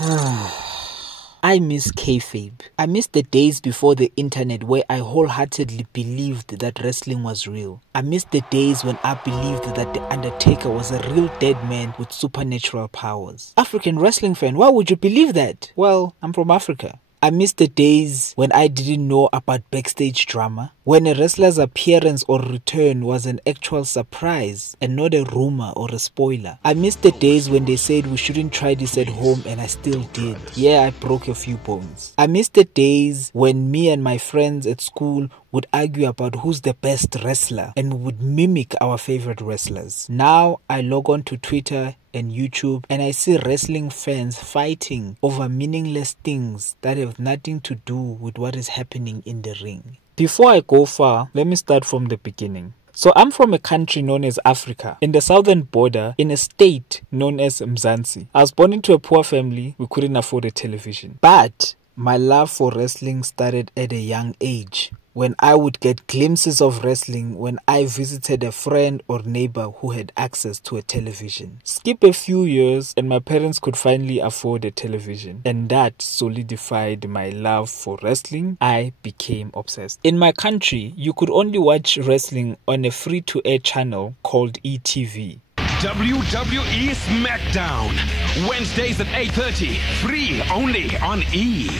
I miss kayfabe. I miss the days before the internet where I wholeheartedly believed that wrestling was real. I miss the days when I believed that The Undertaker was a real dead man with supernatural powers. African wrestling fan, why would you believe that? Well, I'm from Africa. I miss the days when I didn't know about backstage drama, when a wrestler's appearance or return was an actual surprise and not a rumor or a spoiler. I miss the days when they said we shouldn't try this at home and I still did. Yeah, I broke a few bones. I miss the days when me and my friends at school would argue about who's the best wrestler and would mimic our favorite wrestlers. Now I log on to Twitter and YouTube and I see wrestling fans fighting over meaningless things that have nothing to do with what is happening in the ring. Before I go far, let me start from the beginning. So I'm from a country known as Africa, in the southern border, in a state known as Mzansi. I was born into a poor family, we couldn't afford a television. But my love for wrestling started at a young age, when I would get glimpses of wrestling when I visited a friend or neighbor who had access to a television. Skip a few years and my parents could finally afford a television, and that solidified my love for wrestling. I became obsessed. In my country, you could only watch wrestling on a free-to-air channel called ETV. WWE SmackDown, Wednesdays at 8:30, free only on E!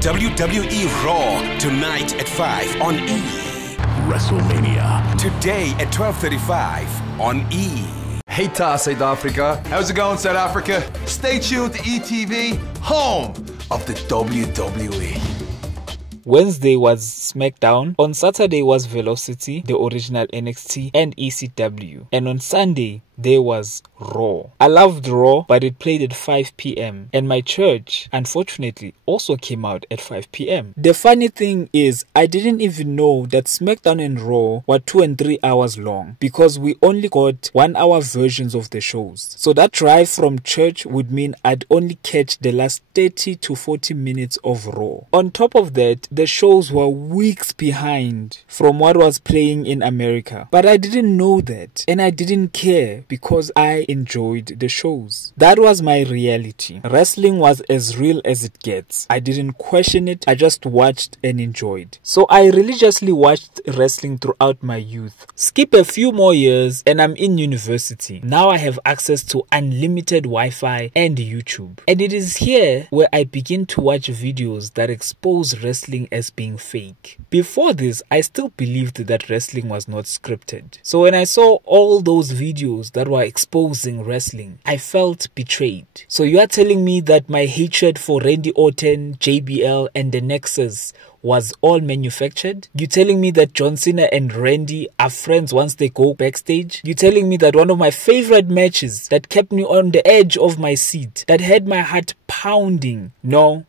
WWE Raw, tonight at 5 on E! WrestleMania, today at 12:35 on E! Hey South Africa. How's it going, South Africa? Stay tuned to ETV, home of the WWE. Wednesday was SmackDown, on Saturday was Velocity, the original NXT, and ECW, and on Sunday there was Raw. I loved Raw, but it played at 5 p.m. and my church, unfortunately, also came out at 5 p.m. The funny thing is, I didn't even know that SmackDown and Raw were 2 and 3 hours long, because we only got 1 hour versions of the shows. So that drive from church would mean I'd only catch the last 30 to 40 minutes of Raw. On top of that, the shows were weeks behind from what was playing in America. But I didn't know that, and I didn't care, because I enjoyed the shows. That was my reality. Wrestling was as real as it gets. I didn't question it, I just watched and enjoyed. So I religiously watched wrestling throughout my youth. Skip a few more years and I'm in university. Now I have access to unlimited Wi-Fi and YouTube. And it is here where I begin to watch videos that expose wrestling as being fake. Before this, I still believed that wrestling was not scripted. So when I saw all those videos that were exposing wrestling, I felt betrayed. So you are telling me that my hatred for Randy Orton, JBL and the Nexus was all manufactured? You telling me that John Cena and Randy are friends once they go backstage? You telling me that one of my favorite matches that kept me on the edge of my seat, that had my heart pounding? No,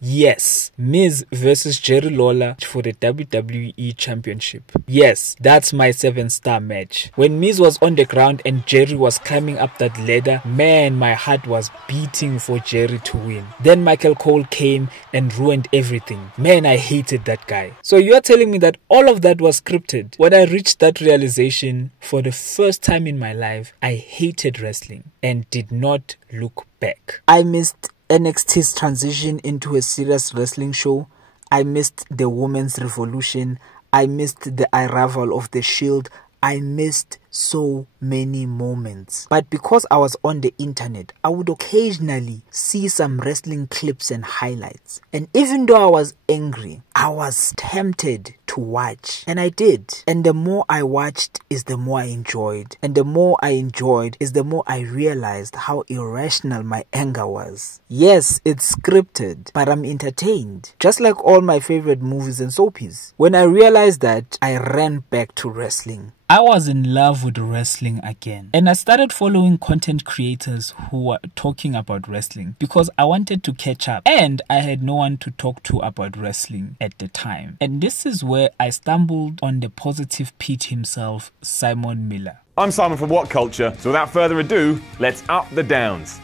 yes. Miz versus Jerry Lawler for the WWE Championship. Yes, that's my 7-star match. When Miz was on the ground and Jerry was climbing up that ladder, man, my heart was beating for Jerry to win. Then Michael Cole came and ruined everything. Man, I hated that guy. So you are telling me that all of that was scripted? When I reached that realization for the first time in my life, I hated wrestling and did not look back. I missed NXT's transition into a serious wrestling show. I missed the Women's Revolution. I missed the arrival of the Shield. I missed so many moments. But because I was on the internet, I would occasionally see some wrestling clips and highlights. And even though I was angry, I was tempted to watch. And I did. And the more I watched is the more I enjoyed. And the more I enjoyed is the more I realized how irrational my anger was. Yes, it's scripted, but I'm entertained. Just like all my favorite movies and soapies. When I realized that, I ran back to wrestling. I was in love with wrestling again, and I started following content creators who were talking about wrestling because I wanted to catch up and I had no one to talk to about wrestling at the time. And this is where I stumbled on the positive Pete himself, Simon Miller. I'm Simon from What Culture, so without further ado, let's up the downs.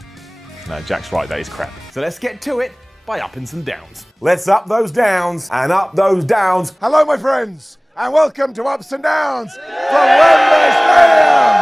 No, Jack's right, that is crap. So let's get to it by upping some downs. Let's up those downs and up those downs. Hello, my friends, and welcome to Ups and Downs from Wembley Stadium.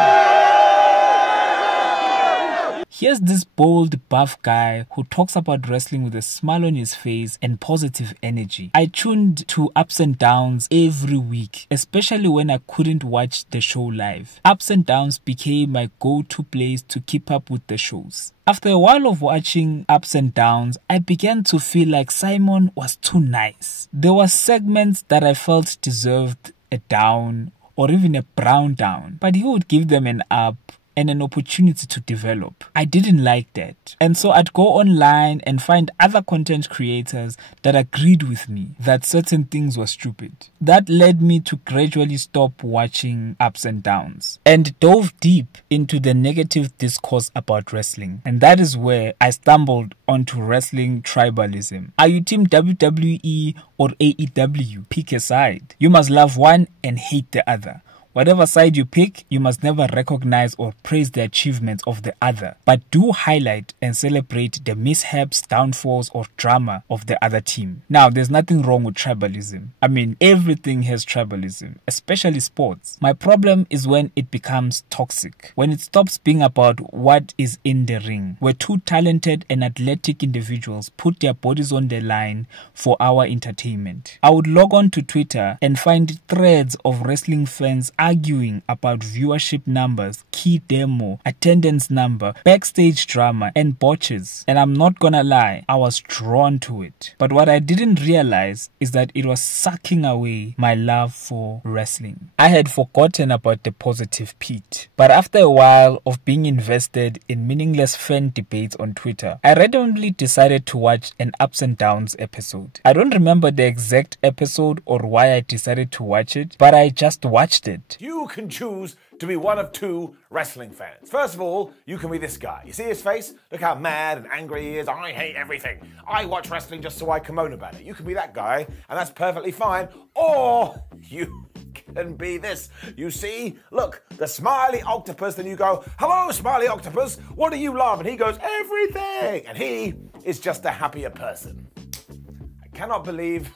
Here's this bold, buff guy who talks about wrestling with a smile on his face and positive energy. I tuned to Ups and Downs every week, especially when I couldn't watch the show live. Ups and Downs became my go-to place to keep up with the shows. After a while of watching Ups and Downs, I began to feel like Simon was too nice. There were segments that I felt deserved a down or even a brown down, but he would give them an up and an opportunity to develop. I didn't like that. And so I'd go online and find other content creators that agreed with me that certain things were stupid. That led me to gradually stop watching Ups and Downs and dove deep into the negative discourse about wrestling. And that is where I stumbled onto wrestling tribalism. Are you team WWE or AEW? Pick a side. You must love one and hate the other. Whatever side you pick, you must never recognize or praise the achievements of the other, but do highlight and celebrate the mishaps, downfalls, or drama of the other team. Now, there's nothing wrong with tribalism. I mean, everything has tribalism, especially sports. My problem is when it becomes toxic, when it stops being about what is in the ring, where two talented and athletic individuals put their bodies on the line for our entertainment. I would log on to Twitter and find threads of wrestling fans arguing about viewership numbers, key demo, attendance number, backstage drama, and botches. And I'm not gonna lie, I was drawn to it. But what I didn't realize is that it was sucking away my love for wrestling. I had forgotten about the positive Pete. But after a while of being invested in meaningless fan debates on Twitter, I randomly decided to watch an Ups and Downs episode. I don't remember the exact episode or why I decided to watch it, but I just watched it. You can choose to be one of two wrestling fans. First of all, you can be this guy. You see his face? Look how mad and angry he is. I hate everything. I watch wrestling just so I can moan about it. You can be that guy, and that's perfectly fine. Or you can be this. You see? Look, the smiley octopus, then you go, hello, smiley octopus, what do you love? And he goes, everything. And he is just a happier person. I cannot believe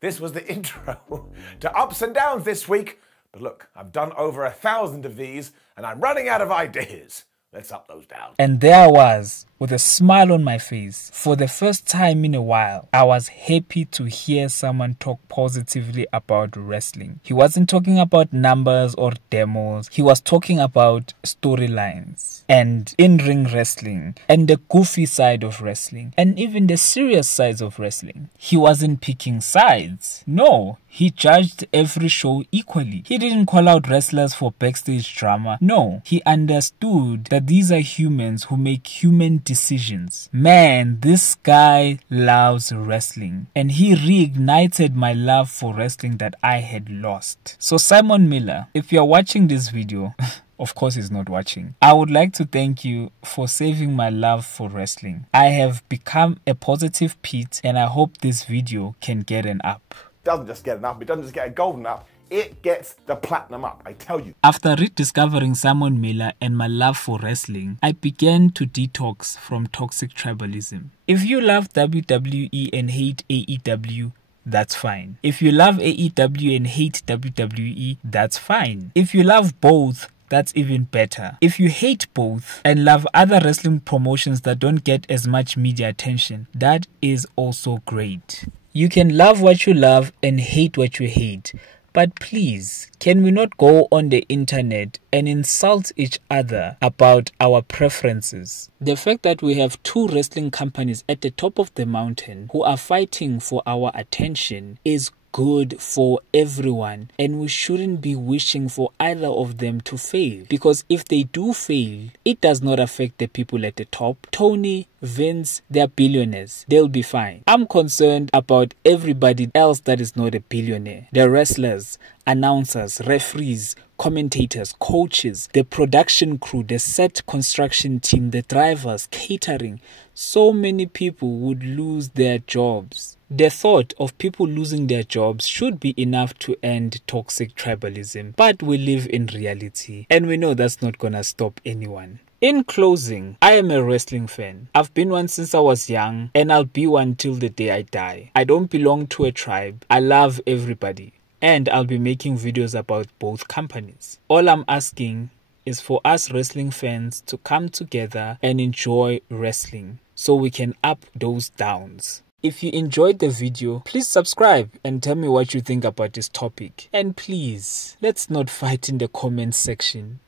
this was the intro to Ups and Downs this week. But look, I've done over 1,000 of these and I'm running out of ideas. Let's up those down. And there I was, with a smile on my face. For the first time in a while, I was happy to hear someone talk positively about wrestling. He wasn't talking about numbers or demos. He was talking about storylines and in-ring wrestling and the goofy side of wrestling and even the serious sides of wrestling. He wasn't picking sides. No, he judged every show equally. He didn't call out wrestlers for backstage drama. No, he understood that these are humans who make human decisions. Man, this guy loves wrestling, and he reignited my love for wrestling that I had lost. So Simon Miller, if you're watching this video, of course he's not watching, I would like to thank you for saving my love for wrestling. I have become a positive Pete, and I hope this video can get an up. Doesn't just get an up, it doesn't just get a golden up, it gets the platinum up, I tell you. After rediscovering Simon Miller and my love for wrestling, I began to detox from toxic tribalism. If you love WWE and hate AEW, that's fine. If you love AEW and hate WWE, that's fine. If you love both, that's even better. If you hate both and love other wrestling promotions that don't get as much media attention, that is also great. You can love what you love and hate what you hate. But please, can we not go on the internet and insult each other about our preferences? The fact that we have two wrestling companies at the top of the mountain who are fighting for our attention is good for everyone, and we shouldn't be wishing for either of them to fail, because if they do fail, it does not affect the people at the top. Tony, Vince, they're billionaires, they'll be fine. I'm concerned about everybody else that is not a billionaire. The wrestlers, announcers, referees, commentators, coaches, the production crew, the set construction team, the drivers, catering. So many people would lose their jobs. The thought of people losing their jobs should be enough to end toxic tribalism, but we live in reality and we know that's not gonna stop anyone. In closing, I am a wrestling fan. I've been one since I was young and I'll be one till the day I die. I don't belong to a tribe. I love everybody, and I'll be making videos about both companies. All I'm asking is for us wrestling fans to come together and enjoy wrestling so we can up those downs. If you enjoyed the video, please subscribe and tell me what you think about this topic. And please, let's not fight in the comments section.